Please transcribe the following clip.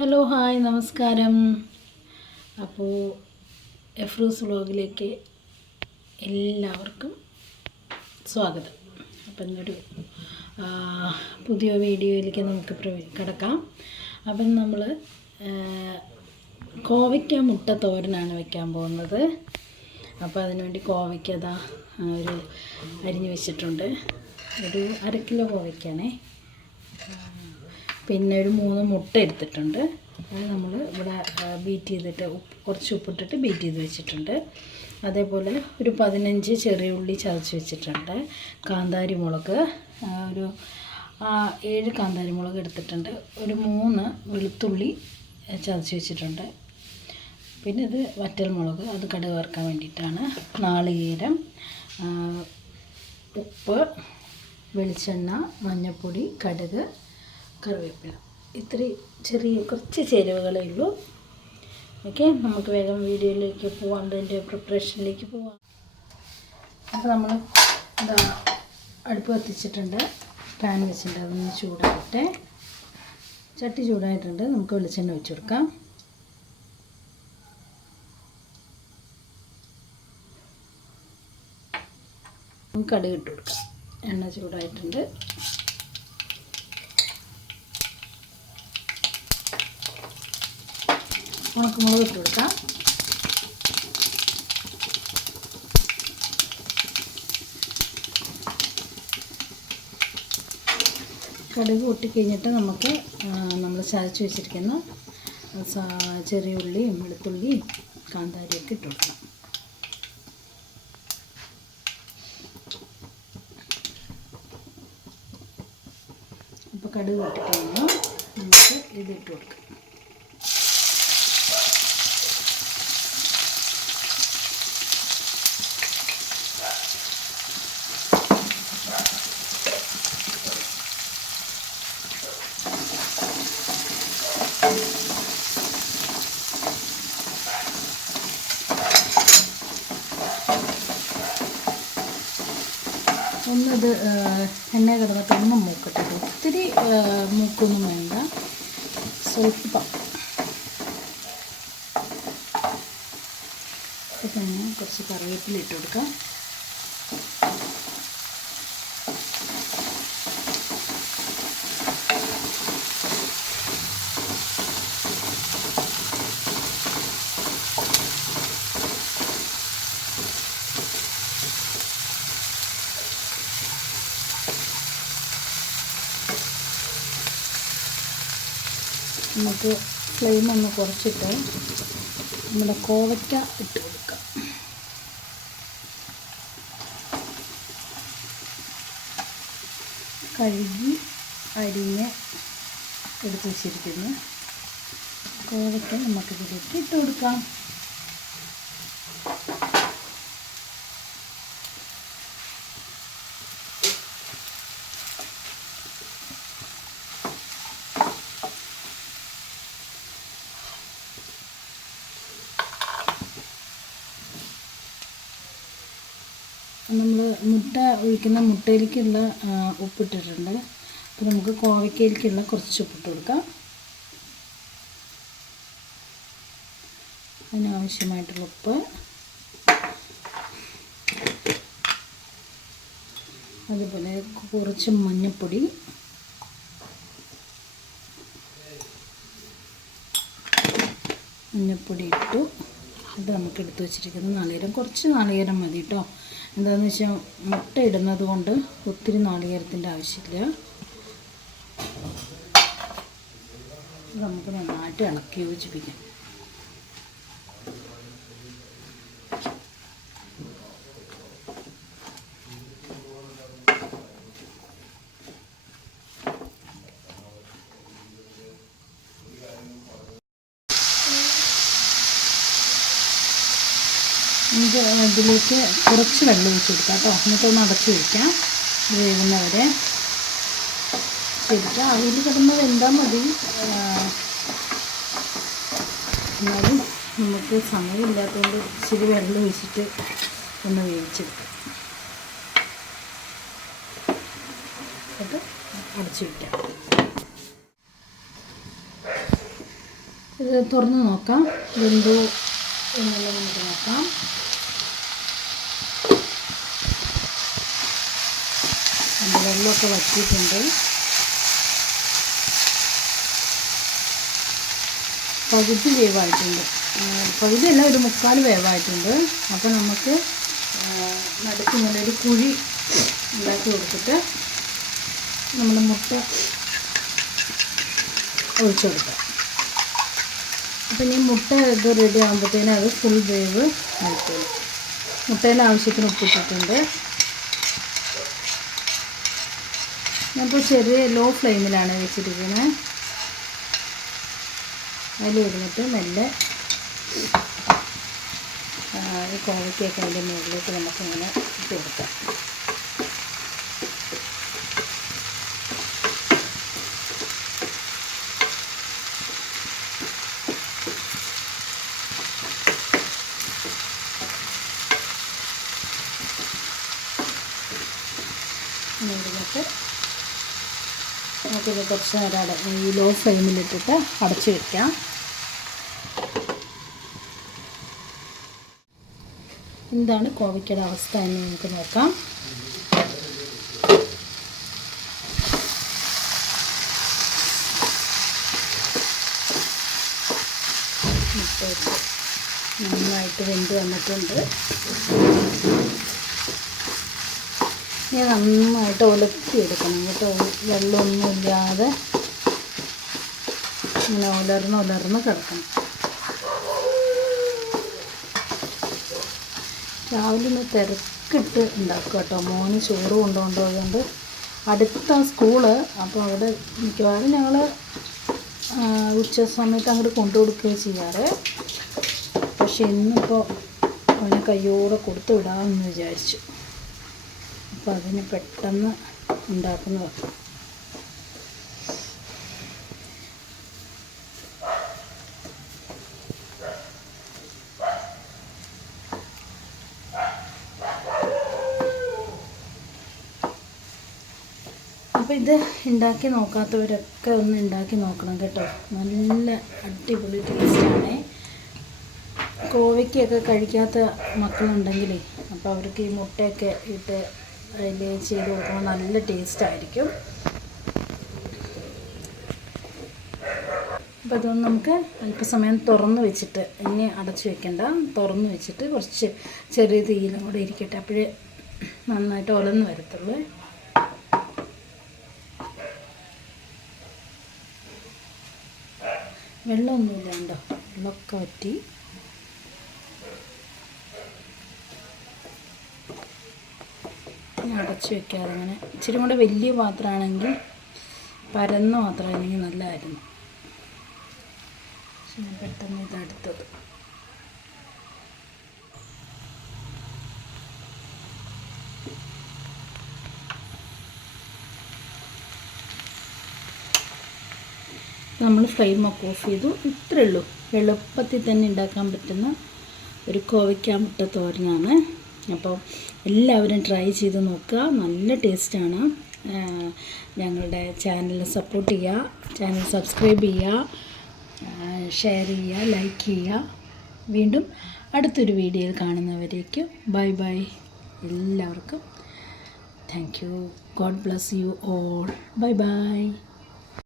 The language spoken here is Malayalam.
ഹലോ ഹായ് നമസ്കാരം. അപ്പോൾ എഫ്രൂസ് വ്ളോഗിലേക്ക് എല്ലാവർക്കും സ്വാഗതം. അപ്പം ഇന്നൊരു പുതിയ വീഡിയോയിലേക്ക് നമുക്ക് കിടക്കാം. അപ്പം നമ്മൾ കോവയ്ക്ക മുട്ട തോരനാണ് വെക്കാൻ പോകുന്നത്. അപ്പോൾ അതിനുവേണ്ടി കോവയ്ക്ക അതാ ഒരു അരിഞ്ഞു വെച്ചിട്ടുണ്ട്. ഒരു അര കിലോ കോവയ്ക്കാണേ. പിന്നെ ഒരു മൂന്ന് മുട്ട എടുത്തിട്ടുണ്ട്. അത് നമ്മൾ ഇവിടെ ബീറ്റ് ചെയ്തിട്ട് ഉപ്പ് കുറച്ച് ഉപ്പിട്ടിട്ട് ബീറ്റ് ചെയ്ത് വെച്ചിട്ടുണ്ട്. അതേപോലെ ഒരു പതിനഞ്ച് ചെറിയ ഉള്ളി ചതച്ച് വെച്ചിട്ടുണ്ട്. കാന്താരി മുളക് ഒരു ഏഴ് കാന്താരി മുളക് എടുത്തിട്ടുണ്ട്. ഒരു മൂന്ന് വെളുത്തുള്ളി ചതച്ച് വെച്ചിട്ടുണ്ട്. പിന്നെ ഇത് വറ്റൽ മുളക് അത് കടുക് വറുക്കാൻ വേണ്ടിയിട്ടാണ്. നാളികേരം ഉപ്പ് വെളിച്ചെണ്ണ മഞ്ഞൾപ്പൊടി കടുക് കറിവേപ്പില. ഇത്രയും ചെറിയ കുറച്ച് ചേരുവകളേ ഉള്ളൂ. ഓക്കെ നമുക്ക് വേഗം വീഡിയോയിലേക്ക് പോവാം. അതിന്റെ പ്രിപ്പറേഷനിലേക്ക് പോവാം. അപ്പോൾ നമ്മൾ എന്താ അടുപ്പ് കത്തിച്ചിട്ടുണ്ട്. പാൻ വെച്ചിട്ടുണ്ട്. അതൊന്ന് ചൂടാകട്ടെ ചട്ടി ചൂടായിട്ടുണ്ട്. നമുക്ക് വെളിച്ചെണ്ണ വെച്ച് കൊടുക്കാം. കടുക് ഇട്ട് കൊടുക്കാം. എണ്ണ ചൂടായിട്ടുണ്ട്. ഉണക്കമുളക് ഇട്ട് കൊടുക്കാം. കടുക് പൊട്ടിക്കഴിഞ്ഞിട്ട് നമുക്ക് നമ്മൾ ചതച്ച് വെച്ചിരിക്കുന്ന ചെറിയ ഉള്ളിയും വെളുത്തുള്ളിയും കാന്താരിയൊക്കെ ഇട്ട് കൊടുക്കണം അപ്പോൾ കടുക് പൊട്ടിക്കഴിഞ്ഞാൽ നമുക്ക് ഇതിട്ട് കൊടുക്കാം. ഒന്നിത് എണ്ണ കിടന്നിട്ട് ഒന്ന് മൂക്കട്ടെ. ഒത്തിരി മൂക്കൊന്നും വേണ്ട. സ്വല്പം അപ്പോൾ തന്നെ കുറച്ച് കറിവേപ്പില ഇട്ട് കൊടുക്കാം. നമുക്ക് ഫ്ലെയിം ഒന്ന് കുറച്ചിട്ട് നമ്മുടെ കോവയ്ക്ക ഇട്ട് കൊടുക്കാം. കഴുകി അരിഞ്ഞ് എടുത്ത് വെച്ചിരിക്കുന്നു. കോവയ്ക്ക നമുക്ക് ഇതിലേക്ക് ഇട്ട് കൊടുക്കാം നമ്മൾ മുട്ട ഒഴിക്കുന്ന മുട്ടയിലേക്കുള്ള ഉപ്പിട്ടിട്ടുണ്ട്. അപ്പോൾ നമുക്ക് കോവയ്ക്കയിലേക്കുള്ള കുറച്ച് ഉപ്പിട്ട് കൊടുക്കാം. അതിനാവശ്യമായിട്ടുള്ള ഉപ്പ്. അതുപോലെ കുറച്ച് മഞ്ഞൾപ്പൊടി മഞ്ഞൾപ്പൊടി ഇട്ടു. ഇത് നമുക്ക് എടുത്തു വെച്ചിരിക്കുന്ന നാളികേരം. കുറച്ച് നാളികേരം മതി കേട്ടോ. എന്താണെന്ന് വെച്ചാൽ മുട്ട ഇടുന്നത് കൊണ്ട് ഒത്തിരി നാളികേരത്തിന്റെ ആവശ്യമില്ല. നമുക്ക് നന്നായിട്ട് ഇളക്കി യോജിപ്പിക്കാം. ഇത് ഇതിലേക്ക് കുറച്ച് വെള്ളം ഒഴിച്ച് കൊടുക്കാം കേട്ടോ. എന്നിട്ടൊന്ന് അടച്ച് വയ്ക്കാം വേകുന്നവരെ ശരിക്കും അവിയിൽ കിടന്ന് വെന്താൽ മതി? എന്നാലും നമുക്ക് സമയമില്ലാത്തതുകൊണ്ട് ഇച്ചിരി വെള്ളം ഒഴിച്ചിട്ട് ഒന്ന് വേവിച്ചെടുക്കാം. എന്നിട്ട് അടച്ച് വയ്ക്കാം ഇത് തുറന്ന് നോക്കാം. വെന്തു എന്നുള്ളത് നമുക്ക് നോക്കാം. അതിന്റെ വെള്ളമൊക്കെ വറ്റിയിട്ടുണ്ട്. പകുതി വേവായിട്ടുണ്ട്. പകുതിയല്ല ഒരു മുക്കാൽ വേവായിട്ടുണ്ട്. അപ്പോൾ നമുക്ക് നടുക്ക് ഇങ്ങനെ ഒരു കുഴി ഉണ്ടാക്കി കൊടുത്തിട്ട് നമ്മൾ മുട്ട ഒഴിച്ചു കൊടുക്കാം. അപ്പം ഇനി മുട്ട ഇത് റെഡി ആകുമ്പോഴത്തേനും അത് ഫുൾ വേവ് ആയിക്കോളും മുട്ടേന്റെ ആവശ്യത്തിന് ഉപ്പിട്ടിട്ടുണ്ട്. ഞാനിപ്പോൾ ചെറിയ ലോ ഫ്ലെയിമിലാണ് വെച്ചിരിക്കുന്നത് അതിൽ ഇരുന്നിട്ട് നല്ല ഈ കോവയ്ക്കൊക്കെ അതിന്റെ മുകളിലേക്ക് നമുക്കിങ്ങനെ ഇട്ട് കൊടുക്കാം. നമുക്ക് നമുക്കിത് കുറച്ച് നേരം അട ഈ ലോ ഫ്ലെയിമിലിട്ടിട്ട് അടച്ച് വയ്ക്കാം എന്താണ് കോവയ്ക്കയുടെ അവസ്ഥ എന്ന് നമുക്ക് നോക്കാം. നന്നായിട്ട് വെന്ത് വന്നിട്ടുണ്ട്. ഇനി നന്നായിട്ട് ഉലത്തിയെടുക്കണം കേട്ടോ. വെള്ളമൊന്നുമില്ലാതെ ഇങ്ങനെ ഉലർന്ന് ഉലർന്ന് കിടക്കണം. രാവിലെ ഒന്ന് തിരക്കിട്ട് ഉണ്ടാക്കുക കേട്ടോ. മോന് ചോറ് കൊണ്ടുകൊണ്ടുപോയതുകൊണ്ട് അടുത്ത സ്കൂൾ അപ്പോൾ അവിടെ മിക്കവാറും ഞങ്ങൾ ഉച്ച സമയത്ത് അങ്ങോട്ട് കൊണ്ടു കൊടുക്കുകയും ചെയ്യാറ്. പക്ഷെ ഇന്നിപ്പോൾ അവനെ കയ്യോടെ കൊടുത്തു വിടാമെന്ന് വിചാരിച്ചു. അപ്പോൾ അതിന് പെട്ടെന്ന് ഉണ്ടാക്കുന്നതാണ് അപ്പോൾ ഇത് ഉണ്ടാക്കി നോക്കാത്തവരൊക്കെ ഒന്ന് ഉണ്ടാക്കി നോക്കണം കേട്ടോ. നല്ല അടിപൊളി ടേസ്റ്റാണ് കോവയ്ക്കൊക്കെ കഴിക്കാത്ത മക്കളുണ്ടെങ്കിലേ അപ്പോൾ അവർക്ക് ഈ മുട്ടയൊക്കെ ഇട്ട് അതിൽ ചെയ്ത് കൊടുക്കുമ്പോൾ നല്ല ടേസ്റ്റായിരിക്കും അപ്പോൾ ഇതൊന്ന് നമുക്ക് അല്പസമയം തുറന്ന് വെച്ചിട്ട് ഇനി അടച്ചു വെക്കണ്ട. തുറന്ന് വെച്ചിട്ട് കുറച്ച് ചെറിയ തീയിലും കൂടെ ഇരിക്കട്ടെ. അപ്പോഴേ നന്നായിട്ട് ഒലന്ന് വരത്തുള്ളൂ. വെള്ളമൊന്നുമില്ല കണ്ടോ വെള്ളമൊക്കെ വറ്റി. അടച്ച് വെക്കാതെ അങ്ങനെ ഇച്ചിരി കൂടെ വലിയ പാത്രമാണെങ്കിൽ പരന്ന പാത്രമാണെങ്കിൽ നല്ലതായിരുന്നു. പെട്ടെന്ന് ഇതെടുത്തത് നമ്മൾ ഫ്ലെയിം ഒക്കെ ഓഫ് ചെയ്തു. ഇത്രയേ ഉള്ളൂ. എളുപ്പത്തിൽ തന്നെ ഉണ്ടാക്കാൻ പറ്റുന്ന ഒരു കോവയ്ക്ക മുട്ട തോരനാണ്. അപ്പോൾ എല്ലാവരും ട്രൈ ചെയ്ത് നോക്കുക. നല്ല ടേസ്റ്റാണ് ഞങ്ങളുടെ ചാനൽ സപ്പോർട്ട് ചെയ്യുക. ചാനൽ സബ്സ്ക്രൈബ് ചെയ്യുക. ഷെയർ ചെയ്യുക ലൈക്ക് ചെയ്യുക. വീണ്ടും അടുത്തൊരു വീഡിയോയിൽ കാണുന്നവരേക്കും ബൈ ബൈ എല്ലാവർക്കും thank you God bless you all bye bye